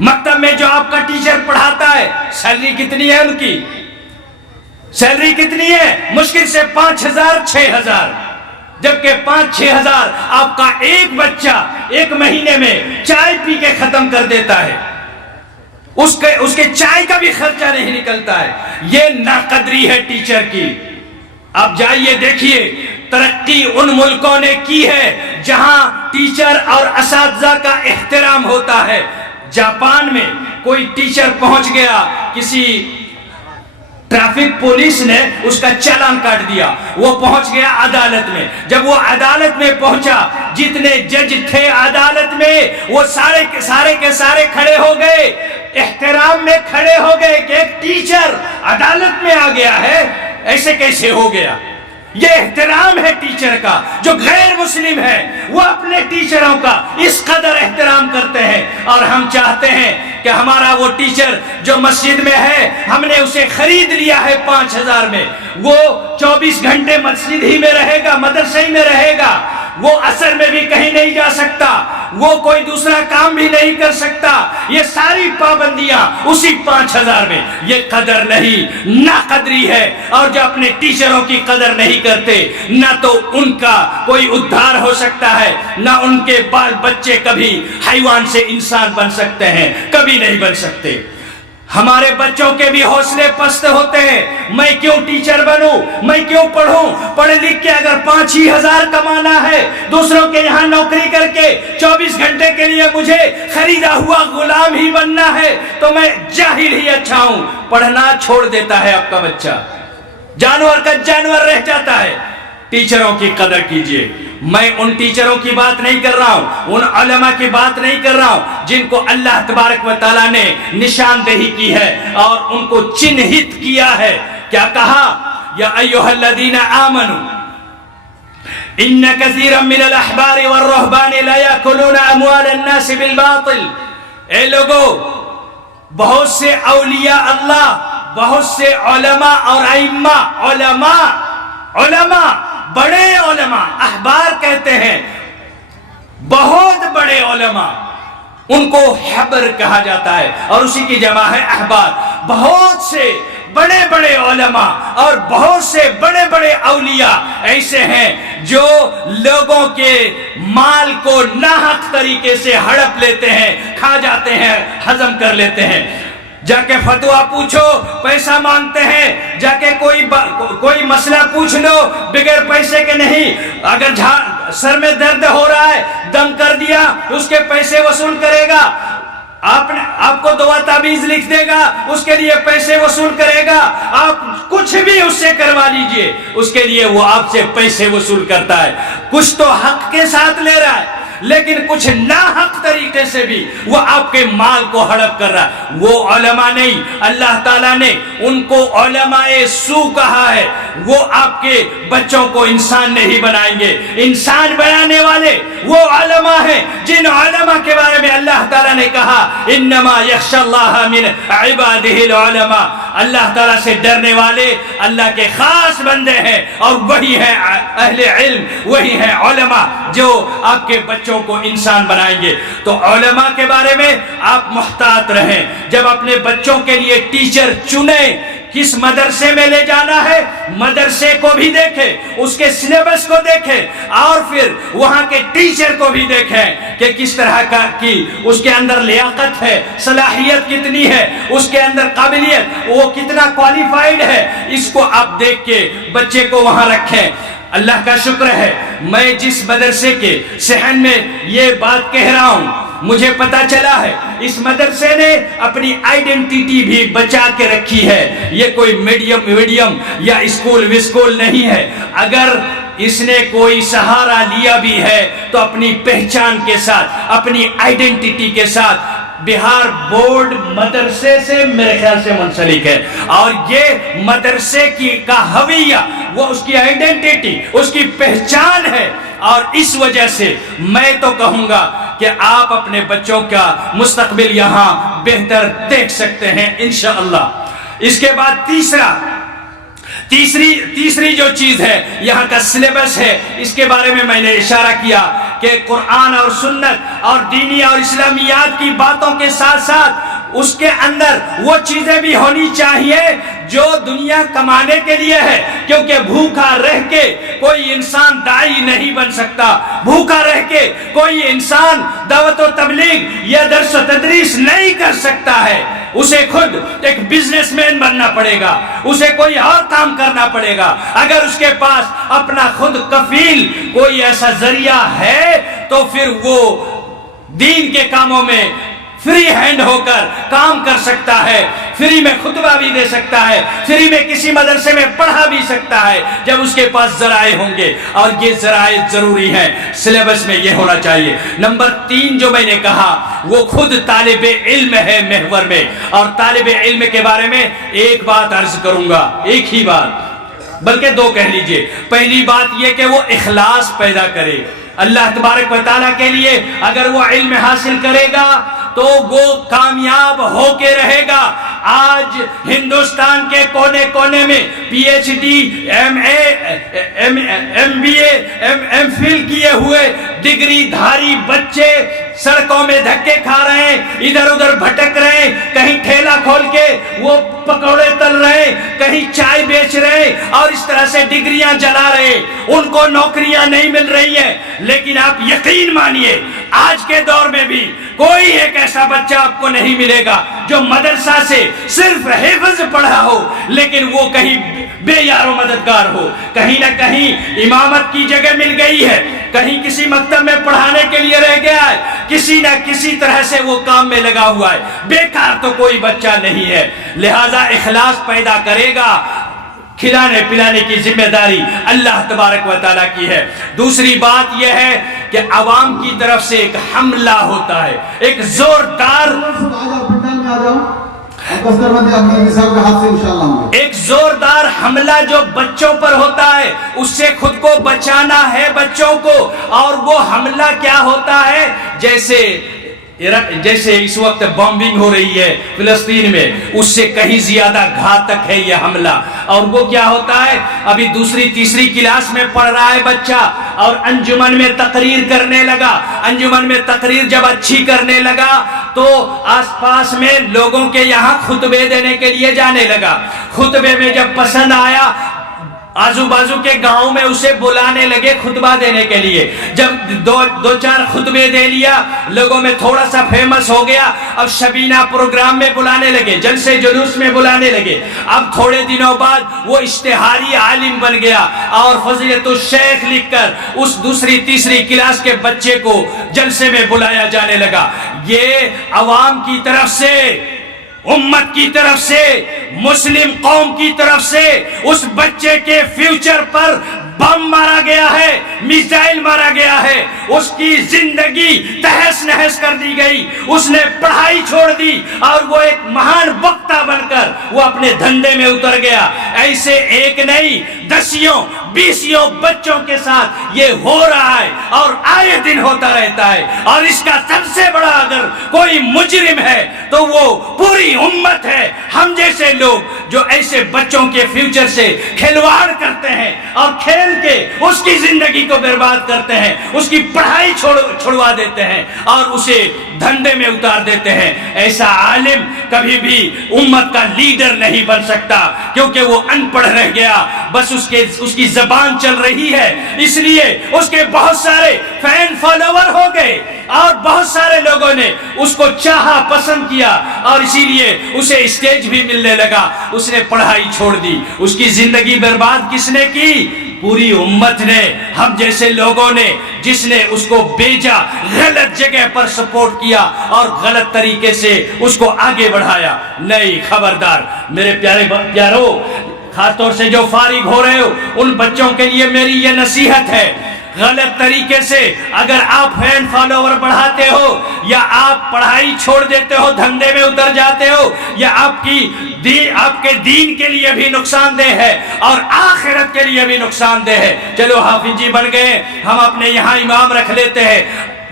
مکتب میں جو آپ کا ٹیچر پڑھاتا ہے سیلری کتنی ہے ان کی؟ سیلری کتنی ہے؟ مشکل سے 5,000 6,000، جبکہ 5-6 ہزار آپ کا ایک بچہ ایک مہینے میں چائے پی کے ختم کر دیتا ہے، اس کے چائے کا بھی خرچہ نہیں نکلتا ہے۔ یہ ناقدری ہے ٹیچر کی۔ اب جائیے دیکھیے ترقی ان ملکوں نے کی ہے جہاں ٹیچر اور اساتذہ کا احترام ہوتا ہے۔ جاپان میں کوئی ٹیچر پہنچ گیا، کسی ٹریفک پولیس نے اس کا چالان کاٹ دیا، وہ پہنچ گیا عدالت میں۔ جب وہ عدالت میں پہنچا، جتنے جج تھے عدالت میں وہ سارے کے سارے کھڑے ہو گئے، احترام میں کھڑے ہو گئے کہ ایک ٹیچر عدالت میں آ گیا ہے، ایسے کیسے ہو گیا؟ یہ احترام ہے ٹیچر کا۔ جو غیر مسلم ہے وہ اپنے ٹیچروں کا اس قدر احترام کرتے ہیں، اور ہم چاہتے ہیں کہ ہمارا وہ ٹیچر جو مسجد میں ہے، ہم نے اسے خرید لیا ہے 5,000 میں، وہ 24 گھنٹے مسجد ہی میں رہے گا، مدرسے ہی میں رہے گا، وہ عصر میں بھی کہیں نہیں جا سکتا، وہ کوئی دوسرا کام بھی نہیں کر سکتا۔ یہ ساری پابندیاں اسی 5,000 میں۔ یہ قدر نہیں، ناقدری ہے۔ اور جو اپنے ٹیچروں کی قدر نہیں کرتے، نہ تو ان کا کوئی ادھار ہو سکتا ہے، نہ ان کے بال بچے کبھی حیوان سے انسان بن سکتے ہیں، کبھی نہیں بن سکتے۔ ہمارے بچوں کے بھی حوصلے پست ہوتے ہیں، میں کیوں ٹیچر بنوں، میں کیوں پڑھوں، پڑھ لکھ کے اگر 5,000 کمانا ہے، دوسروں کے یہاں نوکری کر کے 24 گھنٹے کے لیے مجھے خریدا ہوا غلام ہی بننا ہے تو میں جاہل ہی اچھا ہوں۔ پڑھنا چھوڑ دیتا ہے آپ کا بچہ، جانور کا جانور رہ جاتا ہے۔ ٹیچروں کی قدر کیجئے۔ میں ان ٹیچروں کی بات نہیں کر رہا ہوں، ان علماء کی بات نہیں کر رہا ہوں جن کو اللہ تبارک و تعالیٰ نے نشاندہی کی ہے اور ان کو چنہت کیا ہے۔ کیا کہا؟ یا ایھا الذین آمنوا ان کثیرا من الاحبار والرہبان لا یاکلون اموال الناس بالباطل۔ اے لوگو، بہت سے اولیاء اللہ، بہت سے علماء اور ائمہ، علماء بڑے علماء، احبار کہتے ہیں، بہت بڑے علماء، ان کو حبر کہا جاتا ہے اور اسی کی جمع ہے احبار۔ بہت سے بڑے بڑے علماء اور بہت سے بڑے بڑے اولیاء ایسے ہیں جو لوگوں کے مال کو ناحق طریقے سے ہڑپ لیتے ہیں، کھا جاتے ہیں، ہضم کر لیتے ہیں۔ جا کے فتویٰ پوچھو، پیسہ مانگتے ہیں، جا کے کوئی مسئلہ پوچھ لو بغیر پیسے کے نہیں۔ اگر سر میں درد ہو رہا ہے، دم کر دیا، اس کے پیسے وصول کرے گا۔ آپ کو دوا تعویذ لکھ دے گا، اس کے لیے پیسے وصول کرے گا۔ آپ کچھ بھی اس سے کروا لیجئے، اس کے لیے وہ آپ سے پیسے وصول کرتا ہے۔ کچھ تو حق کے ساتھ لے رہا ہے، لیکن کچھ ناحق طریقے سے بھی وہ آپ کے مال کو ہڑپ کر رہا ہے۔ وہ علماء نہیں، اللہ تعالیٰ نے ان کو علماء سو کہا ہے۔ وہ آپ کے بچوں کو انسان نہیں بنائیں گے، انسان بنانے والے وہ علماء ہیں جن علماء کے بارے میں اللہ تعالیٰ نے کہا انما یخشی اللہ من عبادہ العلماء۔ اللہ تعالیٰ سے ڈرنے والے اللہ کے خاص بندے ہیں، اور وہی ہیں اہل علم، وہی ہیں علماء جو آپ کے بچوں کو انسان بنائیں گے۔ تو علماء کے بارے میں آپ محتاط رہیں۔ جب اپنے بچوں کے لیے ٹیچر چنیں، کس مدرسے میں لے جانا ہے، مدرسے کو بھی دیکھیں، اس کے سلیبس کو دیکھیں، اور پھر وہاں کے ٹیچر کو بھی دیکھیں کہ کس طرح کی اس کے اندر لیاقت ہے، صلاحیت کتنی ہے، اس کے اندر قابلیت، وہ کتنا کوالیفائیڈ ہے۔ اس کو آپ دیکھ کے بچے کو وہاں رکھیں۔ اللہ کا شکر ہے، میں جس مدرسے کے صحن میں یہ بات کہہ رہا ہوں، مجھے پتا چلا ہے اس مدرسے نے اپنی آئیڈینٹیٹی بھی بچا کے رکھی ہے۔ یہ کوئی میڈیم یا اسکول وسکول نہیں ہے۔ اگر اس نے کوئی سہارا لیا بھی ہے تو اپنی پہچان کے ساتھ، اپنی آئیڈینٹیٹی کے ساتھ بہار بورڈ مدرسے سے میرے خیال سے منسلک ہے، اور یہ مدرسے کا ہویہ، وہ اس کی آئیڈینٹیٹی، اس کی پہچان ہے۔ اور اس وجہ سے میں تو کہوں گا کہ آپ اپنے بچوں کا مستقبل یہاں بہتر دیکھ سکتے ہیں انشاءاللہ۔ اس کے بعد تیسری جو چیز ہے یہاں کا سلیبس ہے، اس کے بارے میں میں نے اشارہ کیا کہ قرآن اور سنت اور دینی اور اسلامیات کی باتوں کے ساتھ ساتھ اس کے اندر وہ چیزیں بھی ہونی چاہیے جو دنیا کمانے کے لیے ہے، کیونکہ بھوکا رہ کے کوئی انسان داعی نہیں بن سکتا، بھوکا رہ کے کوئی انسان دعوت و تبلیغ یا درس و تدریس نہیں کر سکتا ہے، اسے خود ایک بزنس مین بننا پڑے گا، اسے کوئی اور کام کرنا پڑے گا۔ اگر اس کے پاس اپنا خود کفیل کوئی ایسا ذریعہ ہے تو پھر وہ دین کے کاموں میں فری ہینڈ ہو کر کام کر سکتا ہے، فری میں خطبہ بھی دے سکتا ہے، فری میں کسی مدرسے میں پڑھا بھی سکتا ہے، جب اس کے پاس ذرائع ہوں گے، اور یہ ذرائع ضروری ہیں، سلیبس میں یہ ہونا چاہیے۔ نمبر 3 جو میں نے کہا وہ خود طالب علم ہے محور میں، اور طالب علم کے بارے میں ایک بات عرض کروں گا، ایک ہی بات بلکہ 2 کہہ لیجئے۔ پہلی بات یہ کہ وہ اخلاص پیدا کرے اللہ تبارک و تعالیٰ کے لیے، اگر وہ علم حاصل کرے گا تو وہ کامیاب ہو کے رہے گا۔ آج ہندوستان کے کونے کونے میں P H D, M B A, M Phil کیے ہوئے ڈگری دھاری بچے سڑکوں میں دھکے کھا رہے ہیں، ادھر ادھر بھٹک رہے ہیں، کہیں ٹھیلا کھول کے وہ پکوڑے تل رہے ہیں، کہیں چائے بیچ رہے ہیں، اور اس طرح سے ڈگریاں جلا رہے ہیں، ان کو نوکریاں نہیں مل رہی ہیں۔ لیکن آپ یقین مانیے آج کے دور میں بھی کوئی ایک ایسا بچہ آپ کو نہیں ملے گا جو مدرسہ سے صرف حفظ پڑھا ہو لیکن وہ کہیں بے یار و مددگار ہو، کہیں نہ کہیں امامت کی جگہ مل گئی ہے، کہیں کسی مکتب میں پڑھانے کے لیے رہ گیا ہے، کسی نہ کسی طرح سے وہ کام میں لگا ہوا ہے، بیکار تو کوئی بچہ نہیں ہے۔ لہذا اخلاص پیدا کرے گا، کھلانے پلانے کی ذمہ داری اللہ تبارک و تعالیٰ کی ہے۔ دوسری بات یہ ہے کہ عوام کی طرف سے ایک حملہ ہوتا ہے، ایک زوردار حملہ جو بچوں پر ہوتا ہے، اس سے خود کو بچانا ہے بچوں کو۔ اور وہ حملہ کیا ہوتا ہے؟ جیسے اس وقت بمبنگ ہو رہی ہے فلسطین میں، اس سے کہیں زیادہ گھاتک ہے یہ حملہ۔ اور وہ کیا ہوتا ہے؟ ابھی 2ری 3ری کلاس میں پڑھ رہا ہے بچہ اور انجمن میں تقریر کرنے لگا، انجمن میں تقریر جب اچھی کرنے لگا تو آس پاس میں لوگوں کے یہاں خطبے دینے کے لیے جانے لگا۔ خطبے میں جب پسند آیا آزو بازو کے گاؤں میں اسے بلانے لگے خطبہ دینے کے لیے۔ جب 2-4 خطبے دے لیا، لوگوں میں تھوڑا سا فیمس ہو گیا، اب شبینہ پروگرام میں بلانے لگے، جلسے جلوس میں بلانے لگے۔ اب تھوڑے دنوں بعد وہ اشتہاری عالم بن گیا اور فضیلت الشیخ لکھ کر اس 2ری 3ری کلاس کے بچے کو جلسے میں بلایا جانے لگا۔ یہ عوام کی طرف سے، امت کی طرف سے، مسلم قوم کی طرف سے اس بچے کے فیوچر پر بم مارا گیا ہے، میزائل مارا گیا ہے، اس کی زندگی تہس نہس کر دی گئی، اس نے پڑھائی چھوڑ دی اور وہ ایک مہان وقتہ بن کر وہ اپنے دھندے میں اتر گیا۔ ایسے ایک نہیں 10-20 بچوں کے ساتھ یہ ہو رہا ہے اور آئے دن ہوتا رہتا ہے۔ اور اس کا سب سے بڑا اگر کوئی مجرم ہے تو وہ پوری امت ہے، ہم جیسے لوگ جو ایسے بچوں کے فیوچر سے کھلواڑ کرتے ہیں اور کھیل کے اس کی زندگی کو برباد کرتے ہیں، اس کی پڑھائی چھوڑوا دیتے ہیں اور اسے دھندے میں اتار دیتے ہیں۔ ایسا عالم کبھی بھی امت کا لیڈر نہیں بن سکتا، کیونکہ وہ ان پڑھ رہ گیا، بس اس کی زبان چل رہی ہے، اس لیے اس کے بہت سارے فین فالوور ہو گئے اور بہت سارے لوگوں نے اس کو چاہا، پسند کیا، اور اسی لیے اسے اسٹیج بھی ملنے لگا۔ اس نے پڑھائی چھوڑ دی، اس کی زندگی برباد کس نے کی؟ پوری امت نے، ہم جیسے لوگوں نے، جس نے اس کو بھیجا، غلط جگہ پر سپورٹ کیا اور غلط طریقے سے اس کو آگے بڑھایا۔ نہیں، خبردار میرے پیارو، خاص طور سے جو فارغ ہو رہے ہو، ان بچوں کے لیے میری یہ نصیحت ہے، غلط طریقے سے اگر آپ فین فالوور بڑھاتے ہو یا آپ پڑھائی چھوڑ دیتے ہو، دھندے میں اتر جاتے ہو، یا آپ کے دین کے لیے بھی نقصان دہ ہے اور آخرت کے لیے بھی نقصان دہ ہے۔ چلو حافظ جی بن گئے، ہم اپنے یہاں امام رکھ لیتے ہیں،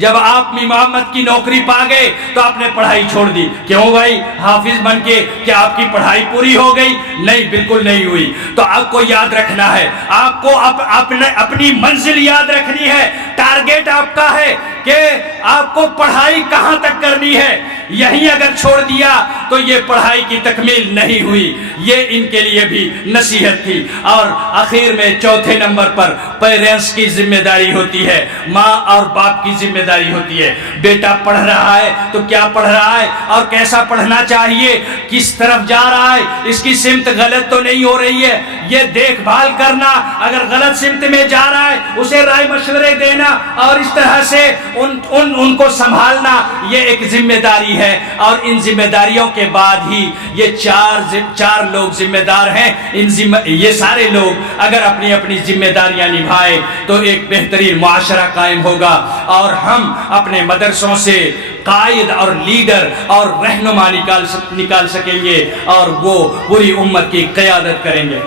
جب آپ امامت کی نوکری پا گئے تو آپ نے پڑھائی چھوڑ دی. کیوں بھائی؟ حافظ بن کے کیا آپ کی پڑھائی پوری ہو گئی؟ نہیں، بالکل نہیں ہوئی. تو آپ کو یاد رکھنا ہے، آپ کو اپنی منزل یاد رکھنی ہے. ٹارگیٹ آپ کا ہے کہ آپ کو پڑھائی کہاں تک کرنی ہے. یہیں اگر چھوڑ دیا تو یہ پڑھائی کی تکمیل نہیں ہوئی. یہ ان کے لیے بھی نصیحت تھی. اور آخر میں چوتھے نمبر پر پیرنٹس کی ذمہ داری ہوتی ہے، ماں اور باپ کی ذمہ داری ہوتی ہے. بیٹا پڑھ رہا ہے تو کیا پڑھ رہا ہے اور کیسا پڑھنا چاہیے، کس طرف جا رہا ہے، اس کی سمت غلط تو نہیں ہو رہی ہے، یہ دیکھ بھال کرنا. اگر غلط سمت میں جا رہا ہے اسے رائے مشورے دینا اور اس طرح سے ان کو سنبھالنا، یہ ایک ذمہ داری ہے. اور ان ذمہ داریوں کے بعد ہی یہ چار لوگ ذمہ دار ہیں. یہ سارے لوگ اگر اپنی اپنی ذمہ داریاں نبھائے تو ایک بہترین معاشرہ قائم ہوگا اور ہم اپنے مدرسوں سے قائد اور لیڈر اور رہنما نکال سکیں گے اور وہ پوری امت کی قیادت کریں گے.